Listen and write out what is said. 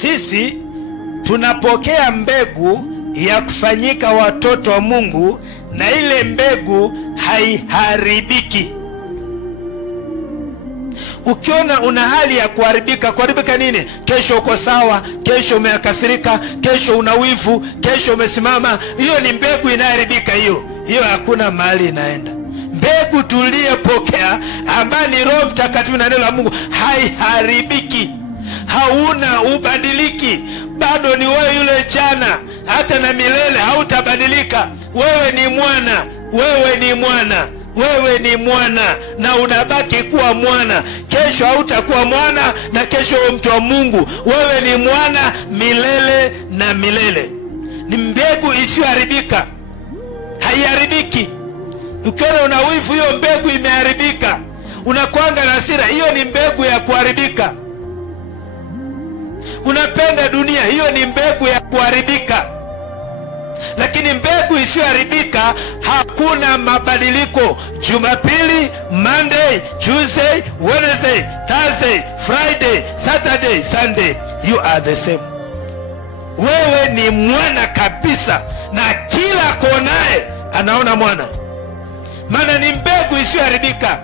sisi tunapokea mbegu ya kufanyika watoto wa Mungu, na ile mbegu haiharibiki. Ukiona una hali ya kuharibika nini? Kesho uko sawa, kesho umekasirika, kesho una wivu, kesho umesimama, hiyo ni mbegu inaharibika. Hiyo hakuna mahali inaenda. Mbegu tuliyopokea ambayo ni Roho Mtakatifu na neno la Mungu haiharibiki. Hauna ubadiliki, bado ni wewe yule jana, hata na milele hautabadilika. Wewe ni mwana, wewe ni mwana, wewe ni mwana, na unabaki kuwa mwana. Kesho hautakuwa mwana, na kesho wewe mtu wa Mungu. Wewe ni mwana milele na milele. Ni mbegu isiyoharibika, haiharibiki. Ukiona una wivu, hiyo mbegu imeharibika. Unakuanga na hasira, hiyo ni mbegu ya kuharibika. Unapenda dunia, hiyo ni mbegu ya kuharibika. Lakini mbegu isiyoharibika, hakuna mabadiliko. Jumapili, Monday, Tuesday, Wednesday, Thursday, Friday, Saturday, Sunday, you are the same. Wewe ni mwana kabisa, na kila konae anaona mwana. Maana ni mbegu isiyoharibika.